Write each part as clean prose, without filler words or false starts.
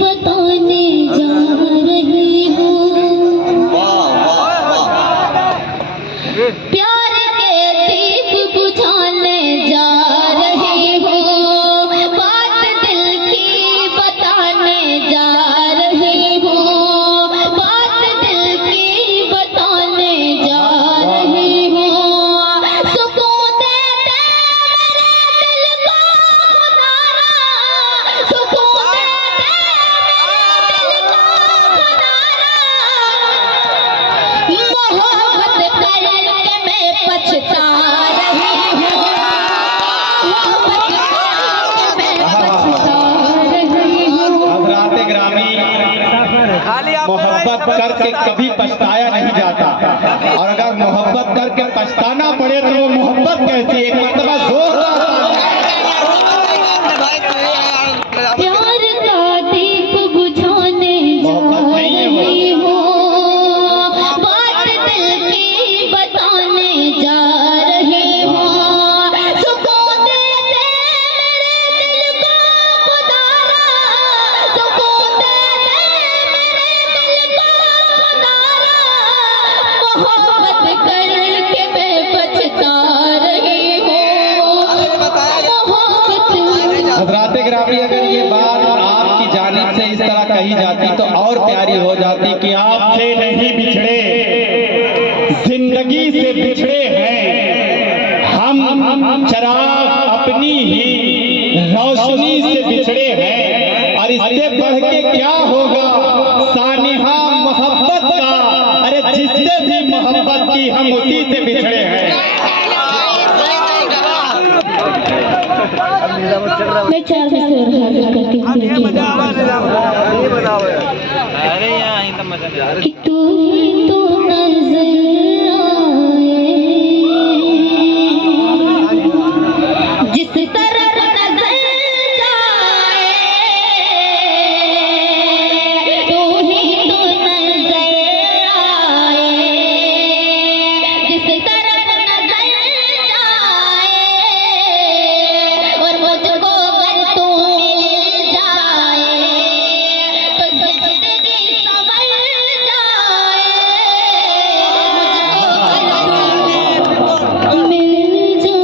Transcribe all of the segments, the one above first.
बताने जा रही हूँ प्यार के दीप बुझाने जा रही हूँ बात दिल की बताने जा रही हूँ बात दिल की बताने जा रही हूँ सुकून दे दे मेरे दिल को खुदारा सुकून दे दे मेरे दिल को खुदारा मोहब्बत करके मैं पछता रही हूँ हज़रात ग्रामी मोहब्बत करके कभी पछताया नहीं जाता और अगर मोहब्बत करके पछताना पड़े तो वो मोहब्बत कैसी एक मर्तबा जोरदार प्यार का दीप बुझाने जा रही हूँ बात दिल की बताने जा रही हूँ सुकून दे दे मेरे दिल को खुदारा सुकून दे दे मेरे दिल को खुदारा मोहब्बत करके मैं पछता रही हूँ हज़रात ग्रामी अगर ये बात आपकी जानिब से इस तरह कही जाती तो और प्यारी हो जाती कि आपसे नहीं बिछड़े जिंदगी से बिछड़े हैं हम चराग अपनी ही रोशनी से बिछड़े हैं और इससे बढ़ के क्या होगा सानिहा मोहब्बत का अरे जिससे भी मोहब्बत की हम उसी से बिछड़े हैं। मैं चार बजे हाजिर करती हूँ कि तू ही तो नजर आए जिस तरफ नजर जाए तू ही तो नजर आए जिस तरफ नजर जाए और मुझको अगर तू मिल जाए तो जिंदगी संवर जाए मुझको अगर तू मिल जाए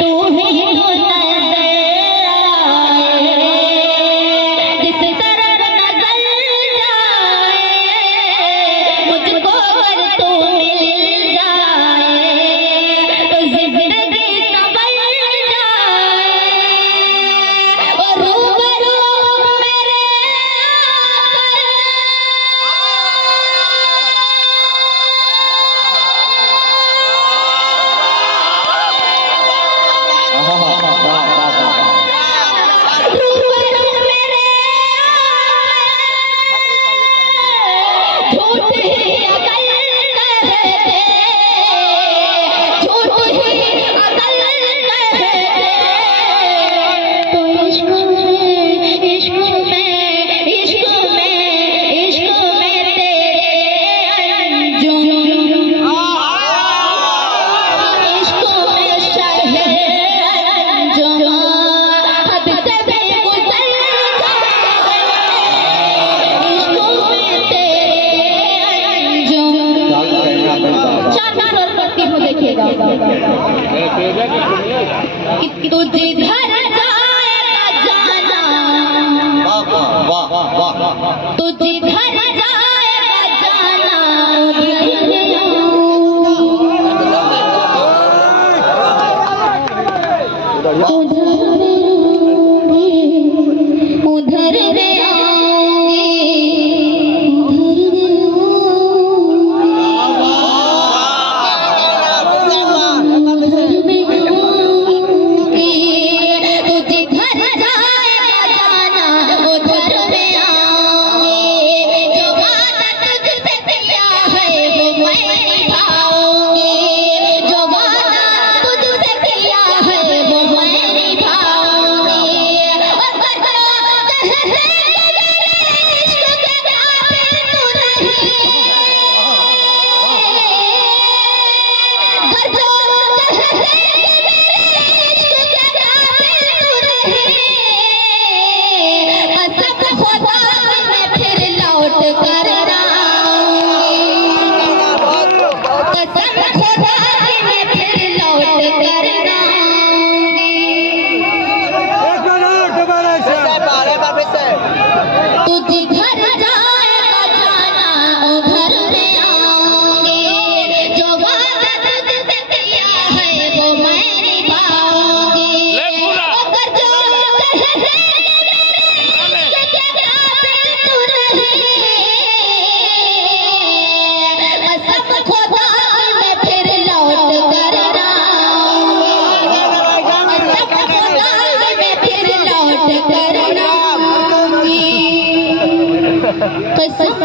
तू ही तो नजर आए जिस तरफ नजर जाए मुझको अगर तू मिल जाए तो जिंदगी संवर जाए और रूबरू मेरे रूबरू मेरे झूठ ही अकल कहते झूठ ही अकल कहते तो इश्क में इश्क में इश्क में इश्क में तेरे अंजुम इश्क में शहर अंजुम हद से भी गुजर जाए इश्क में तेरे अंजुम शानदार और करती हूँ देखिएगा कि तू जिधर जाएगा जाना तू जिधर जाएगा जाना उधर आऊंगी उधर रे आऊंगी तू जिधर जाएगा जाना उधर मैं आऊंगी जो वादा तुझसे किया है वो मैं निभाऊंगी जो वादा तुझसे किया है वो मैं निभाऊंगी अगर कसम